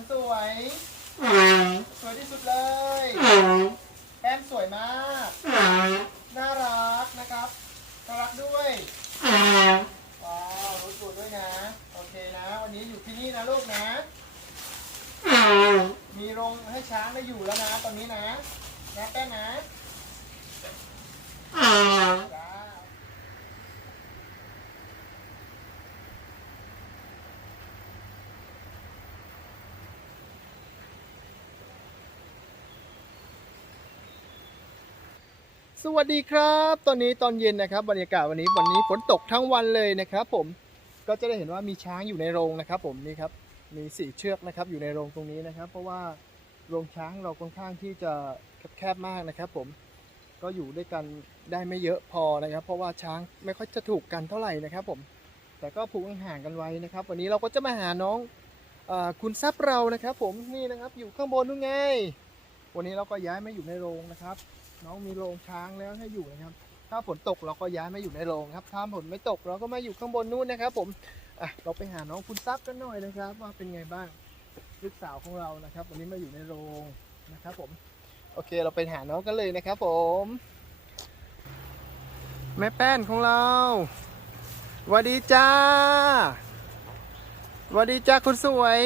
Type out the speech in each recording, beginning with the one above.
คนสวย สวยที่สุดเลย แก้มสวยมาก น่ารักนะครับน่ารักด้วย ว้าวรู้ตัวด้วยนะ โอเคนะ วันนี้อยู่ที่นี่นะลูกนะ มีโรงให้ช้างได้อยู่แล้วนะ ตอนนี้นะนะแป้นนะ สวัสดีครับ ตอนนี้ตอนเย็นนะครับบรรยากาศวันนี้วันนี้ฝนตกทั้งวันเลยนะครับ ผมก็จะได้เห็นว่ามีช้างอยู่ในโรงนะครับ ผมนี่ครับมีสี่เชือกนะครับอยู่ในโรงตรงนี้นะครับ เพราะว่าโรงช้างเราค่อนข้างที่จะแคบๆมากนะครับ ผมก็อยู่ด้วยกันได้ไม่เยอะพอนะครับ เพราะว่าช้างไม่ค่อยจะถูกกันเท่าไหร่นะครับ ผมแต่ก็ผูกห่างกันไว้นะครับ วันนี้เราก็จะมาหาน้องออคุณทรัพย์เรานะครับ ผมนี่นะครับอยู่ข้างบนนู่นไง วันนี้เราก็ย้ายมาอยู่ในโรงนะครับ น้องมีโรงช้างแล้วให้อยู่นะครับ ถ้าฝนตกเราก็ย้ายมาอยู่ในโรงครับ ถ้าฝนไม่ตกเราก็มาอยู่ข้างบนนู่นนะครับ ผมอะเราไปหาน้องคุณซับกันหน่อยนะครับ ว่าเป็นไงบ้างลูกสาวของเรานะครับ วันนี้มาอยู่ในโรงนะครับ ผม โอเคเราไปหาน้องกันเลยนะครับ ผม แม่แป้นของเราสวัสดีจ้าสวัสดีจ้าคุณสวย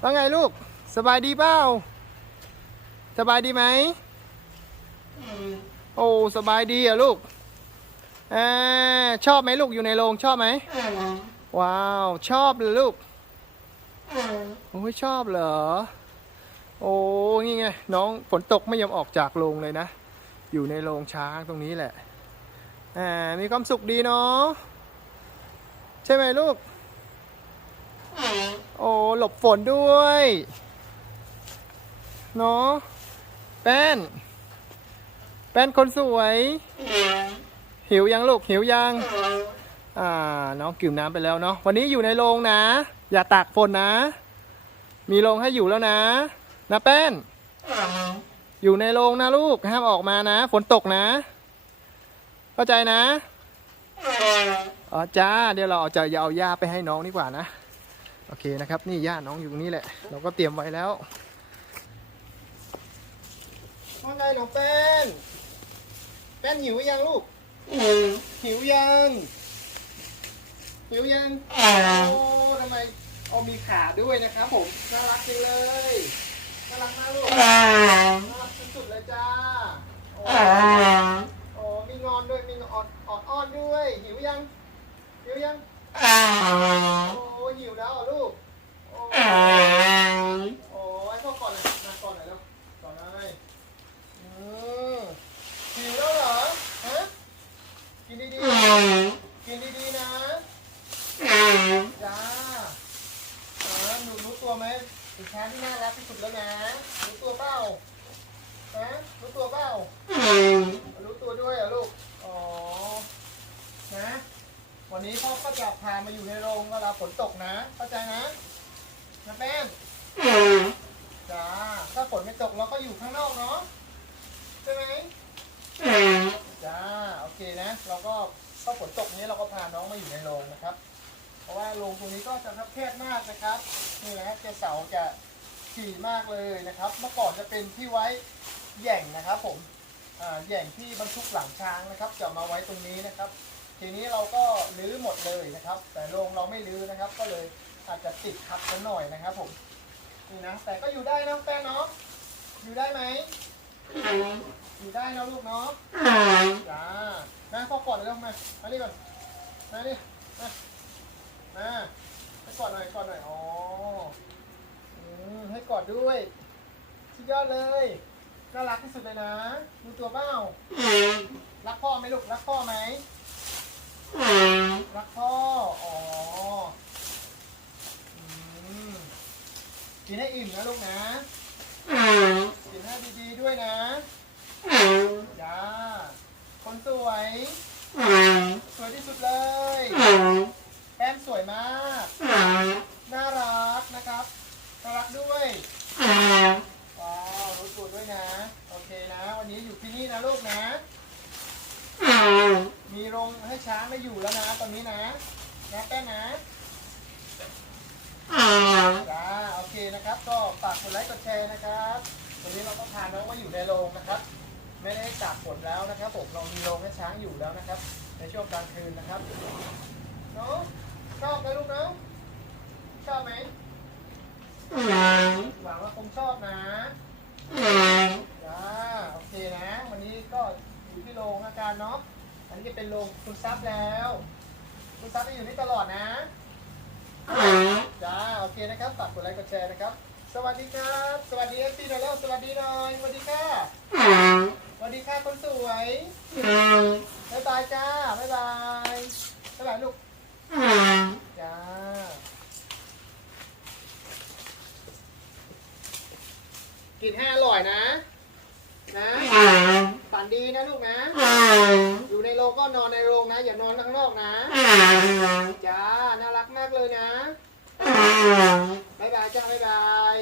ว่าไงลูก สบายดีเปล่า สบายดีไหม โอ้สบายดีอะลูกอ่าชอบไหมลูกอยู่ในโรงชอบไหมว้าว ชอบเลยลูกโอ้ยชอบเหรอ โอ้นี่ไงน้องฝนตกไม่ยอมออกจากโรงเลยนะ อยู่ในโรงช้างตรงนี้แหละอ่ามีความสุขดีเนาะใช่ไหมลูกโอ้หลบฝนด้วยเนาะแป้น แป้นคนสวย หิวยังลูกหิวยังอ่าน้องกิ่วน้ำไปแล้วเนาะวันนี้อยู่ในโรงนะ อย่าตากฝนนะ มีโรงให้อยู่แล้วนะนะแป้น อยู่ในโรงนะลูกห้ามออกมานะฝนตกนะ เข้าใจนะอ๋อจ้าเดี๋ยวเราเอาจะเอาหญ้าไปให้น้องดีกว่านะโอเคนะครับ นี่หญ้าน้องอยู่ตรงนี้แหละ เราก็เตรียมไว้แล้วว่าไงน้องแป้น ป้นหิวยังลูก หิวยัง หิวยังโอ้ทำไมเอามีขาด้วยนะครับผม น่ารักจังเลย น่ารักมากลูก น่ารักสุดๆเลยจ้า โอ้โอ้มีงอนด้วย มีงอนออดอ้อนด้วย หิวยัง หิวยัง โอ้หิวแล้วเหรอลูก โอ้โอ้ให้พ่อก่อนเลยมาก่อนหน่อยเร็วก่อนหน่อยอืมหิวแล้วเหรอ ฮะ กินดีๆ กินดีๆนะ จ้าอ๋อหนูรู้ตัว ไหมเป็นช้าที่น่ารักที่สุดแล้วนะรู้ตัวเปล่าฮะรู้ตัวเปล่ารู้ตัวด้วยเหรอลูกอ๋อนะวันนี้พ่อก็จะพามาอยู่ในโรงเวลาฝนตกนะเข้าใจนะนะแป้งจ้าถ้าฝนไม่ตกเราก็อยู่ข้างนอกเนาะใช่ไหมจ้าโอเคนะเราก็ถ้าฝนตกนี้เราก็พาน้องมาอยู่ในโรงนะครับ เพราะว่าโรงตรงนี้ก็จะคับแคบมากนะครับนี่นะจะเสาจะถี่มากเลยนะครับ เมื่อก่อนจะเป็นที่ไว้แหย่งนะครับผมอ่าแหย่งที่บรรทุกหลังช้างนะครับ จะมาไว้ตรงนี้นะครับ ทีนี้เราก็รื้อหมดเลยนะครับ แต่โรงเราไม่รื้อนะครับ ก็เลยอาจจะติดขัดกันหน่อยนะครับผมนี่นะแต่ก็อยู่ได้นะแป้งเนาะอยู่ได้ไหมอยู่ได้นะลูกเนาะจ้ามาพ่อกอดเลยเร็วมามานี่ก่อนมานี่มา มาให้กอดหน่อยกอดหน่อย อ๋ออืมให้กอดด้วยสุดยอดเลยน่ารักที่สุดเลยนะดูตัวเปล่ารักพ่อไหมลูกรักพ่อไหมรักพ่อ อ๋ออืมกินให้อิ่มนะลูกนะกินให้ดีๆด้วยนะจ้าคนสวย สวยที่สุดเลย วยมาก น่ารักนะครับ น่ารักด้วยว้าวรู้ตัวด้วยนะ โอเคนะ วันนี้อยู่ที่นี่นะลูกนะ มีโรงให้ช้างได้อยู่แล้วนะ ตอนนี้นะนะแป้นนะจ้าก็ฝากกดไลค์กดแชร์นะครับวันนี้เราก็พาน้องมาอยู่ในโรงนะครับ ไม่ได้ตากฝนแล้วนะครับผมเรามีโรงให้ช้างอยู่แล้วนะครับ ในช่วงกลางคืนนะครับเนาะ ชอบไหมลูกนะชอบไหมหวังว่าคงชอบนะจ้าโอเคนะ วันนี้ก็อยู่ที่โรงอาการเนาะอันนี้เป็นโรงคุณซับแล้ว คุณซับจะอยู่นี่ตลอดนะจ้าโอเคนะครับฝากกดไลค์กดแชร์นะครับ สวัสดีครับ สวัสดีเอฟซีหน่อยแล้วสวัสดีหน่อยสวัสดีค่ะสวัสดีค่ะคนสวยบ๊ายบายจ้าบ๊ายบายบ๊ายบายลูก จ้ากินให้อร่อยนะ นะฝันดีนะลูกนะ อยู่ในโรงก็นอนในโรงนะ อย่านอนข้างนอกนะจ้าน่ารักมากเลยนะ บ๊ายบายจ้าบ๊ายบาย